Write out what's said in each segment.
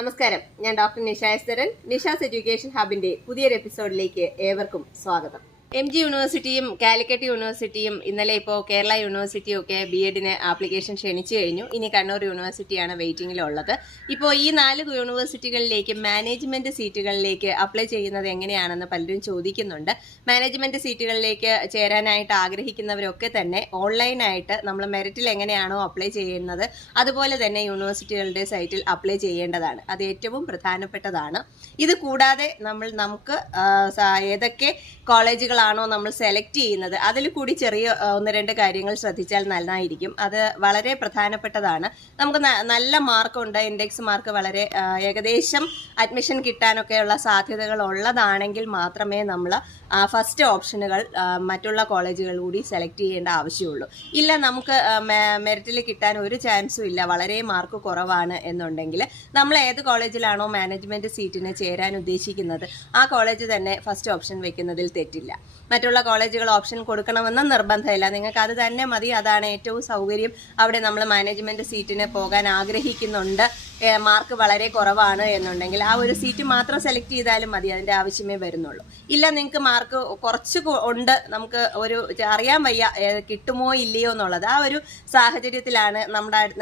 നമസ്കാരം, ഞാൻ doctor Nisha എസ്തരൻ. Nisha's education ഹബിന്റെ പുതിയൊരു എപ്പിസോഡിലേക്ക് ഏവർക്കും സ്വാഗതം. MG യൂണിവേഴ്സിറ്റിയും കാലിക്കറ്റ് യൂണിവേഴ്സിറ്റിയും ഇന്നലെ ഇപ്പോൾ കേരള യൂണിവേഴ്സിറ്റിയും ഒക്കെ BEdന് ആപ്ലിക്കേഷൻ ക്ഷണിച്ചു കഴിഞ്ഞു. ഇനി കണ്ണൂർ യൂണിവേഴ്സിറ്റിയാണ് വെയിറ്റിംഗിലുള്ളത്. ഇപ്പോൾ ഈ 4 യൂണിവേഴ്സിറ്റികളിലേക്ക് മാനേജ്മെന്റ് സീറ്റുകളിലേക്ക് അപ്ലൈ ചെയ്യുന്നത് എങ്ങനെയാണെന്ന് പലരും ചോദിക്കുന്നുണ്ട്. മാനേജ്മെന്റ് സീറ്റുകളിലേക്ക് ചേരാനായിട്ട് ആഗ്രഹിക്കുന്നവരൊക്കെ തന്നെ ഓൺലൈനായിട്ട് നമ്മൾ മെറിറ്റിൽ എങ്ങനെയാണോ അപ്ലൈ ചെയ്യുന്നത് അതുപോലെ തന്നെ യൂണിവേഴ്സിറ്റികളുടെ സൈറ്റിൽ അപ്ലൈ ചെയ്യേണ്ടതാണ്. അത് ഏറ്റവും പ്രധാനപ്പെട്ടതാണ്. ഇത് കൂടാതെ നമുക്ക് ഏതൊക്കെ കോളേജുകളാണോ നമ്മൾ സെലക്ട് ചെയ്യുന്നത് അതിൽ കൂടി ചെറിയ 1-2 കാര്യങ്ങൾ ശ്രദ്ധിച്ചാൽ നന്നായിരിക്കും. അത് വളരെ പ്രധാനപ്പെട്ടതാണ്. നമുക്ക് നല്ല മാർക്കുണ്ട്, ഇൻഡെക്സ് മാർക്ക് വളരെ ഏകദേശം അഡ്മിഷൻ കിട്ടാനൊക്കെയുള്ള സാധ്യതകൾ ഉള്ളതാണെങ്കിൽ മാത്രമേ നമ്മൾ ഫസ്റ്റ് ഓപ്ഷനുകൾ മറ്റുള്ള കോളേജുകൾ കൂടി സെലക്ട് ചെയ്യേണ്ട ആവശ്യമുള്ളൂ. ഇല്ല, നമുക്ക് മെറിറ്റിൽ കിട്ടാൻ ഒരു ചാൻസും ഇല്ല, വളരെ മാർക്ക് കുറവാണ് എന്നുണ്ടെങ്കിൽ നമ്മൾ ഏത് കോളേജിലാണോ മാനേജ്മെന്റ് സീറ്റിന് ചേരാൻ ഉദ്ദേശിക്കുന്നത് ആ കോളേജ് തന്നെ ഫസ്റ്റ് ഓപ്ഷൻ വെക്കുന്നതിൽ തെറ്റില്ല. മറ്റുള്ള കോളേജുകൾ ഓപ്ഷൻ കൊടുക്കണമെന്ന് നിർബന്ധമില്ല, നിങ്ങൾക്ക് അത് തന്നെ മതി. അതാണ് ഏറ്റവും സൗകര്യം. അവിടെ നമ്മൾ മാനേജ്മെന്റ് സീറ്റിന് പോകാൻ ആഗ്രഹിക്കുന്നുണ്ട്, മാർക്ക് വളരെ കുറവാണ് എന്നുണ്ടെങ്കിൽ ആ ഒരു സീറ്റ് മാത്രം സെലക്ട് ചെയ്താലും മതി, അതിൻ്റെ ആവശ്യമേ വരുന്നുള്ളൂ. ഇല്ല, നിങ്ങൾക്ക് മാർക്ക് കുറച്ച് ഉണ്ട്, നമുക്ക് ഒരു അറിയാൻ വയ്യ കിട്ടുമോ ഇല്ലയോ എന്നുള്ളത്, ആ ഒരു സാഹചര്യത്തിലാണ്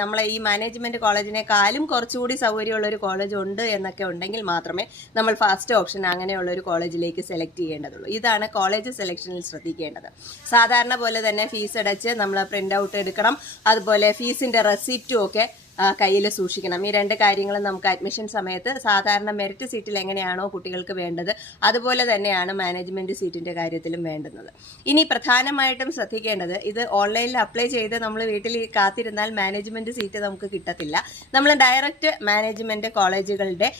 നമ്മളെ ഈ മാനേജ്മെന്റ് കോളേജിനെക്കാളും കുറച്ചുകൂടി സൗകര്യമുള്ള ഒരു കോളേജ് ഉണ്ട് എന്നൊക്കെ ഉണ്ടെങ്കിൽ മാത്രമേ നമ്മൾ ഫസ്റ്റ് ഓപ്ഷൻ അങ്ങനെയുള്ള ഒരു കോളേജിലേക്ക് സെലക്ട് ചെയ്യേണ്ടതുള്ളൂ. ഇതാണ് കോളേജ് സെലക്ഷനിൽ ശ്രദ്ധിക്കേണ്ടത്. സാധാരണ പോലെ തന്നെ ഫീസ് അടച്ച് നമ്മൾ പ്രിന്റ് ഔട്ട് എടുക്കണം. അതുപോലെ ഫീസിന്റെ റെസിപ്റ്റും ഒക്കെ കയ്യിൽ സൂക്ഷിക്കണം. ഈ 2 കാര്യങ്ങളും നമുക്ക് അഡ്മിഷൻ സമയത്ത് സാധാരണ മെറിറ്റ് സീറ്റിൽ എങ്ങനെയാണോ കുട്ടികൾക്ക് വേണ്ടത് അതുപോലെ തന്നെയാണ് മാനേജ്മെന്റ് സീറ്റിന്റെ കാര്യത്തിലും വേണ്ടുന്നത്. ഇനി പ്രധാനമായിട്ടും ശ്രദ്ധിക്കേണ്ടത്, ഇത് ഓൺലൈനിൽ അപ്ലൈ ചെയ്ത് നമ്മൾ വീട്ടിൽ കാത്തിരുന്നാൽ മാനേജ്മെന്റ് സീറ്റ് നമുക്ക് കിട്ടത്തില്ല. നമ്മൾ ഡയറക്റ്റ് മാനേജ്മെന്റ് കോളേജുകളുടെ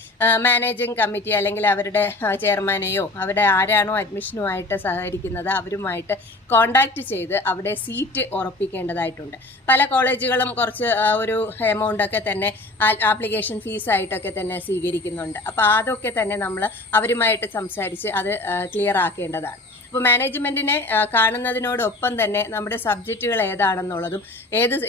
മാനേജിംഗ് കമ്മിറ്റി അല്ലെങ്കിൽ അവരുടെ ചെയർമാനെയോ അവരുടെ ആരാണോ അഡ്മിഷനുമായിട്ട് സഹകരിക്കുന്നത് അവരുമായിട്ട് കോണ്ടാക്ട് ചെയ്ത് അവിടെ സീറ്റ് ഉറപ്പിക്കേണ്ടതായിട്ടുണ്ട്. പല കോളേജുകളും കുറച്ച് ഒരു എമൗണ്ട് ഒക്കെ തന്നെ ആപ്ലിക്കേഷൻ ഫീസായിട്ടൊക്കെ തന്നെ സ്വീകരിക്കുന്നുണ്ട്. അപ്പോൾ അതൊക്കെ തന്നെ നമ്മൾ അവരുമായിട്ട് സംസാരിച്ച് അത് ക്ലിയർ ആക്കേണ്ടതാണ്. അപ്പോൾ മാനേജ്മെന്റിനെ കാണുന്നതിനോടൊപ്പം തന്നെ നമ്മുടെ സബ്ജക്റ്റുകൾ ഏതാണെന്നുള്ളതും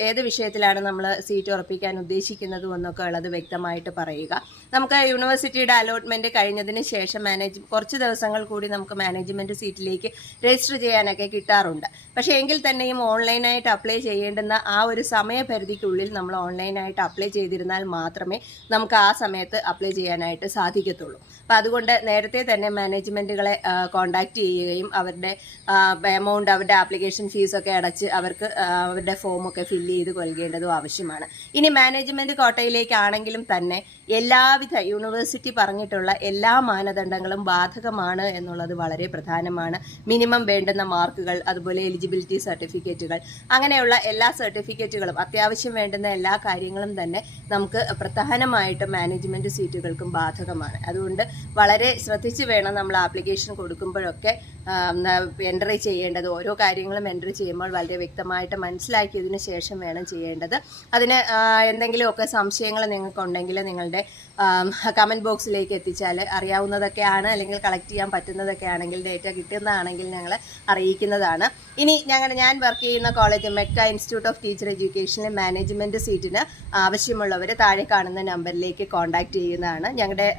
ഏത് വിഷയത്തിലാണ് നമ്മൾ സീറ്റ് ഉറപ്പിക്കാൻ ഉദ്ദേശിക്കുന്നതും എന്നൊക്കെ ഉള്ളത് വ്യക്തമായിട്ട് പറയുക. നമുക്ക് യൂണിവേഴ്സിറ്റിയുടെ അലോട്ട്മെന്റ് കഴിഞ്ഞതിന് ശേഷം കുറച്ച് ദിവസങ്ങൾ കൂടി നമുക്ക് മാനേജ്മെന്റ് സീറ്റിലേക്ക് രജിസ്റ്റർ ചെയ്യാനൊക്കെ കിട്ടാറുണ്ട്. പക്ഷേ എങ്കിൽ തന്നെയും ഓൺലൈനായിട്ട് അപ്ലൈ ചെയ്യേണ്ടുന്ന ആ ഒരു സമയപരിധിക്കുള്ളിൽ നമ്മൾ ഓൺലൈനായിട്ട് അപ്ലൈ ചെയ്തിരുന്നാൽ മാത്രമേ നമുക്ക് ആ സമയത്ത് അപ്ലൈ ചെയ്യാനായിട്ട് സാധിക്കത്തുള്ളൂ. അപ്പം അതുകൊണ്ട് നേരത്തെ തന്നെ മാനേജ്മെന്റുകളെ കോണ്ടാക്ട് ചെയ്യുകയും അവരുടെ എമൗണ്ട് അവരുടെ ആപ്ലിക്കേഷൻ ഫീസൊക്കെ അടച്ച് അവർക്ക് അവരുടെ ഫോമൊക്കെ ഫില്ല് ചെയ്ത് കൊൽകേണ്ടതും ആവശ്യമാണ്. ഇനി മാനേജ്മെന്റ് കോട്ടയിലേക്കാണെങ്കിലും തന്നെ എല്ലാവിധ യൂണിവേഴ്സിറ്റി പറഞ്ഞിട്ടുള്ള എല്ലാ മാനദണ്ഡങ്ങളും ബാധകമാണ് എന്നുള്ളത് വളരെ പ്രധാനമാണ്. മിനിമം വേണ്ടുന്ന മാർക്കുകൾ, അതുപോലെ എലിജിബിലിറ്റി സർട്ടിഫിക്കറ്റുകൾ, അങ്ങനെയുള്ള എല്ലാ സർട്ടിഫിക്കറ്റുകളും അത്യാവശ്യം വേണ്ടുന്ന എല്ലാ കാര്യങ്ങളും തന്നെ നമുക്ക് പ്രധാനമായിട്ടും മാനേജ്മെന്റ് സീറ്റുകൾക്കും ബാധകമാണ്. അതുകൊണ്ട് വളരെ ശ്രദ്ധിച്ച് വേണം നമ്മൾ ആപ്ലിക്കേഷൻ കൊടുക്കുമ്പോഴൊക്കെ എൻട്രി ചെയ്യേണ്ടത്. ഓരോ കാര്യങ്ങളും എൻട്രി ചെയ്യുമ്പോൾ വളരെ വ്യക്തമായിട്ട് മനസ്സിലാക്കിയതിന് ശേഷം വേണം ചെയ്യേണ്ടത്. അതിന് എന്തെങ്കിലുമൊക്കെ സംശയങ്ങൾ നിങ്ങൾക്കുണ്ടെങ്കിൽ നിങ്ങളുടെ കമൻറ്റ് ബോക്സിലേക്ക് എത്തിച്ചാൽ അറിയാവുന്നതൊക്കെയാണ് അല്ലെങ്കിൽ കളക്ട് ചെയ്യാൻ പറ്റുന്നതൊക്കെ ആണെങ്കിൽ ഡേറ്റ കിട്ടുന്നതാണെങ്കിൽ ഞങ്ങൾ അറിയിക്കുന്നതാണ്. ഇനി ഞാൻ വർക്ക് ചെയ്യുന്ന college Mecca institute of teacher എഡ്യൂക്കേഷനിലെ മാനേജ്മെൻറ്റ് സീറ്റിന് ആവശ്യമുള്ളവർ താഴെ കാണുന്ന നമ്പറിലേക്ക് കോൺടാക്ട് ചെയ്യുന്നതാണ്. ഞങ്ങളുടെ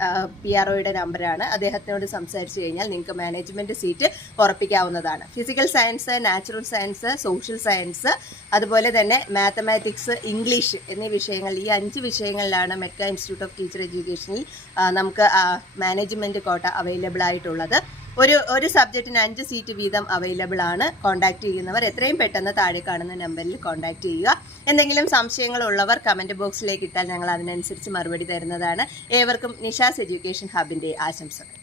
PROയുടെ നമ്പറാണ്. അദ്ദേഹത്തിനോട് സംസാരിച്ച് കഴിഞ്ഞാൽ നിങ്ങൾക്ക് മാനേജ്മെൻറ്റ് സീറ്റ് ഉറപ്പിക്കാവുന്നതാണ്. Physical science, natural science, social science, അതുപോലെ തന്നെ മാത്തമാറ്റിക്സ്, ഇംഗ്ലീഷ് എന്നീ വിഷയങ്ങൾ, ഈ 5 വിഷയങ്ങളിലാണ് മെക്ക ഇൻസ്റ്റിറ്റ്യൂട്ട് ഓഫ് ടീച്ചർ എഡ്യൂക്കേഷനിൽ നമുക്ക് മാനേജ്മെന്റ് കോട്ട അവൈലബിൾ ആയിട്ടുള്ളത്. ഒരു സബ്ജക്റ്റിന് 5 സീറ്റ് വീതം അവൈലബിൾ ആണ്. കോൺടാക്ട് ചെയ്യുന്നവർ എത്രയും പെട്ടെന്ന് താഴെ കാണുന്ന നമ്പറിൽ കോൺടാക്ട് ചെയ്യുക. എന്തെങ്കിലും സംശയങ്ങളുള്ളവർ കമന്റ് ബോക്സിലേക്ക് ഇട്ടാൽ ഞങ്ങൾ അതിനനുസരിച്ച് മറുപടി തരുന്നതാണ്. ഏവർക്കും നിഷാസ് എഡ്യൂക്കേഷൻ ഹബിന്റെ ആശംസകൾ.